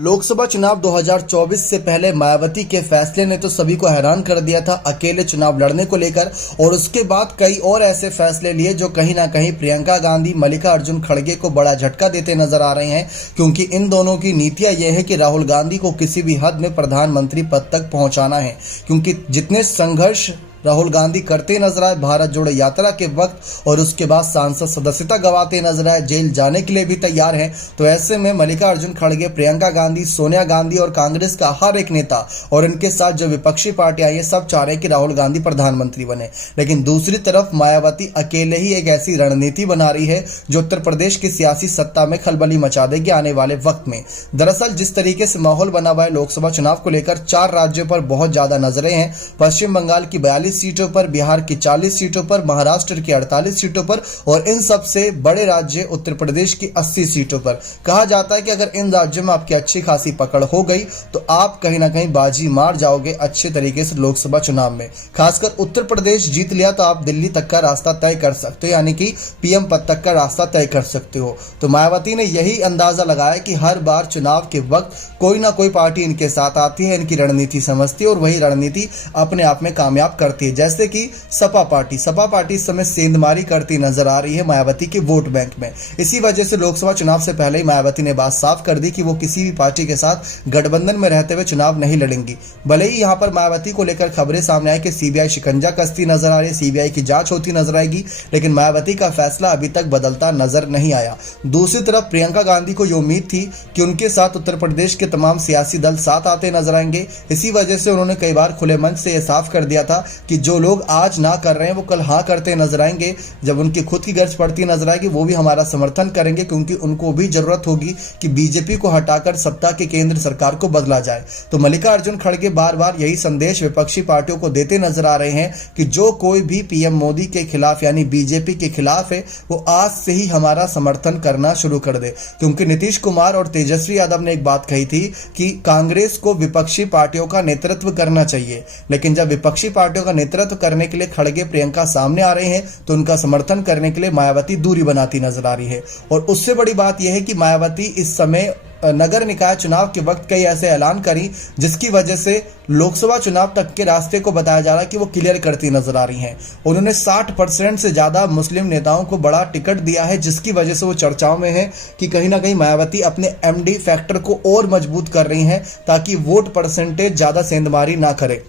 लोकसभा चुनाव 2024 से पहले मायावती के फैसले ने तो सभी को हैरान कर दिया था अकेले चुनाव लड़ने को लेकर, और उसके बाद कई और ऐसे फैसले लिए जो कहीं ना कहीं प्रियंका गांधी मल्लिकार्जुन खड़गे को बड़ा झटका देते नजर आ रहे हैं। क्योंकि इन दोनों की नीतियां यह है कि राहुल गांधी को किसी भी हद में प्रधानमंत्री पद तक पहुंचाना है। क्योंकि जितने संघर्ष राहुल गांधी करते नजर आए भारत जोड़ो यात्रा के वक्त, और उसके बाद सांसद सदस्यता गंवाते नजर आए, जेल जाने के लिए भी तैयार हैं। तो ऐसे में मल्लिकार्जुन खड़गे, प्रियंका गांधी, सोनिया गांधी और कांग्रेस का हर एक नेता और इनके साथ जो विपक्षी पार्टियां ये सब चाह रहे हैं कि राहुल गांधी प्रधानमंत्री बने। लेकिन दूसरी तरफ मायावती अकेले ही एक ऐसी रणनीति बना रही है जो उत्तर प्रदेश की सियासी सत्ता में खलबली मचा देगी आने वाले वक्त में। दरअसल जिस तरीके से माहौल बना हुआ है लोकसभा चुनाव को लेकर, 4 राज्यों पर बहुत ज्यादा नजरें हैं। पश्चिम बंगाल की 42 सीटों पर, बिहार की 40 सीटों पर, महाराष्ट्र की 48 सीटों पर और इन सबसे बड़े राज्य उत्तर प्रदेश की 80 सीटों पर। कहा जाता है कि अगर इन राज्यों में आपकी अच्छी खासी पकड़ हो गई तो आप कहीं ना कहीं बाजी मार जाओगे अच्छे तरीके से लोकसभा चुनाव में। खासकर उत्तर प्रदेश जीत लिया तो आप दिल्ली तक का रास्ता तय कर सकते हो, यानी कि पीएम पद तक का रास्ता तय कर सकते हो। तो मायावती ने यही अंदाजा लगाया कि हर बार चुनाव के वक्त कोई ना कोई पार्टी इनके साथ आती है, इनकी रणनीति समझती है और वही रणनीति अपने आप में कामयाब करती है। जैसे कि सपा पार्टी इस समय सेंधमारी करती नजर आ रही है मायावती के वोट बैंक में। इसी वजह से लोकसभा चुनाव से पहले ही मायावती ने बात साफ कर दी कि वो किसी भी पार्टी के साथ गठबंधन में रहते हुए चुनाव नहीं लड़ेंगी। भले ही यहां पर मायावती को लेकर खबरें सामने आई कि सीबीआई शिकंजा कसती नजर आ रही है, सीबीआई की जांच होती नजर आएगी, लेकिन मायावती का फैसला अभी तक बदलता नजर नहीं आया। दूसरी तरफ प्रियंका गांधी को ये उम्मीद थी कि उनके साथ उत्तर प्रदेश के तमाम सियासी दल साथ आते नजर आएंगे। इसी वजह से उन्होंने कई बार खुले मंच से यह साफ कर दिया था कि जो लोग आज ना कर रहे हैं वो कल हाँ करते नजर आएंगे। जब उनकी खुद की गर्ज पड़ती नजर आएगी वो भी हमारा समर्थन करेंगे, क्योंकि उनको भी जरूरत होगी कि बीजेपी को हटाकर सत्ता के केंद्र सरकार को बदला जाए। तो मल्लिकार्जुन खड़गे बार बार यही संदेश विपक्षी पार्टियों को देते नजर आ रहे हैं कि जो कोई भी पीएम मोदी के खिलाफ यानी बीजेपी के खिलाफ है वो आज से ही हमारा समर्थन करना शुरू कर दे। क्योंकि नीतीश कुमार और तेजस्वी यादव ने एक बात कही थी कि कांग्रेस को विपक्षी पार्टियों का नेतृत्व करना चाहिए, लेकिन जब विपक्षी पार्टियों का नेतृत्व करने के लिए खड़गे प्रियंका सामने आ रहे हैं तो उनका समर्थन करने के लिए मायावती दूरी बनाती नजर आ रही है। और उससे बड़ी बात यह है कि मायावती इस समय नगर निकाय चुनाव के वक्त कई ऐसे ऐलान करी जिसकी वजह से लोकसभा चुनाव तक के रास्ते को बताया जा रहा है कि वो क्लियर करती नजर आ रही हैं। उन्होंने 60% से ज्यादा मुस्लिम नेताओं को बड़ा टिकट दिया है, जिसकी वजह से वो चर्चाओं में है कि कहीं ना कहीं मायावती अपने एमडी फैक्टर को और मजबूत कर रही हैं ताकि वोट परसेंटेज ज्यादा सेंधमारी ना करे।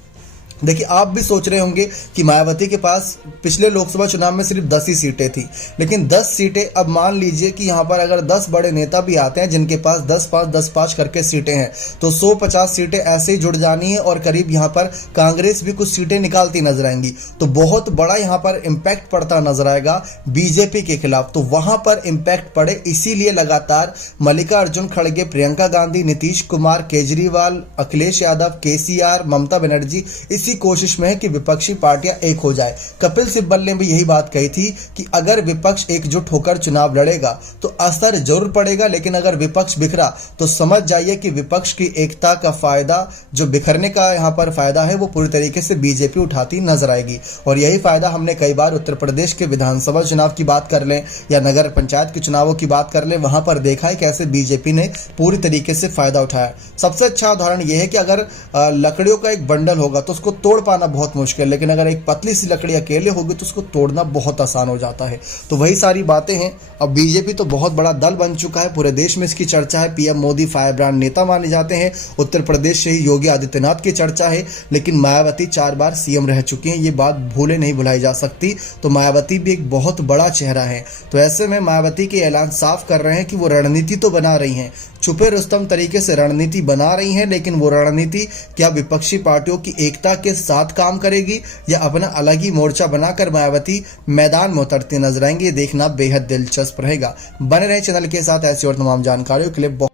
देखिए, आप भी सोच रहे होंगे कि मायावती के पास पिछले लोकसभा चुनाव में सिर्फ 10 ही सीटें थी, लेकिन 10 सीटें, अब मान लीजिए कि यहां पर अगर 10 बड़े नेता भी आते हैं जिनके पास 10-5 करके सीटें हैं तो 150 सीटें ऐसे ही जुड़ जानी है और करीब यहां पर कांग्रेस भी कुछ सीटें निकालती नजर आएंगी। तो बहुत बड़ा यहां पर इंपैक्ट पड़ता नजर आएगा बीजेपी के खिलाफ। तो वहां पर इंपैक्ट पड़े इसीलिए लगातार मल्लिकार्जुन खड़गे, प्रियंका गांधी, नीतीश कुमार, केजरीवाल, अखिलेश यादव, केसीआर, ममता बनर्जी इसी कोशिश में है कि विपक्षी पार्टियां एक हो जाए। कपिल सिब्बल ने भी यही बात कही थी कि अगर विपक्ष एकजुट होकर चुनाव लड़ेगा तो असर जरूर पड़ेगा, लेकिन अगर विपक्ष बिखरा तो समझ जाइए कि विपक्ष की एकता का फायदा, जो बिखरने का यहां पर फायदा है, वो पूरी तरीके से बीजेपी उठाती नजर आएगी। और यही फायदा हमने कई बार उत्तर प्रदेश के विधानसभा चुनाव की बात कर लें या नगर पंचायत के चुनावों की बात कर लें, वहां पर देखा है कैसे बीजेपी ने पूरी तरीके से फायदा उठाया। सबसे अच्छा उदाहरण यह है कि अगर लकड़ियों का एक बंडल होगा तो उसको तोड़ पाना बहुत मुश्किल, लेकिन अगर एक पतली सी लकड़ी अकेले होगी तो उसको तोड़ना बहुत आसान हो जाता है। तो वही सारी बातें हैं। अब बीजेपी तो बहुत बड़ा दल बन चुका है, पूरे देश में इसकी चर्चा है। पीएम मोदी फायर ब्रांड नेता माने जाते हैं, उत्तर प्रदेश से ही योगी आदित्यनाथ की चर्चा है, लेकिन मायावती 4 बार सीएम रह चुकी हैं, ये बात भूले नहीं भुलाई जा सकती। तो मायावती भी एक बहुत बड़ा चेहरा है। तो ऐसे में मायावती के ऐलान साफ कर रहे हैं कि वो रणनीति तो बना रही हैं, छुपे रुस्तम तरीके से रणनीति बना रही हैं, लेकिन वो रणनीति क्या विपक्षी पार्टियों की एकता के साथ काम करेगी या अपना अलग ही मोर्चा बनाकर मायावती मैदान में उतरती नजर आएंगी, ये देखना बेहद दिलचस्प रहेगा। बने रहे चैनल के साथ ऐसी और तमाम जानकारियों के लिए।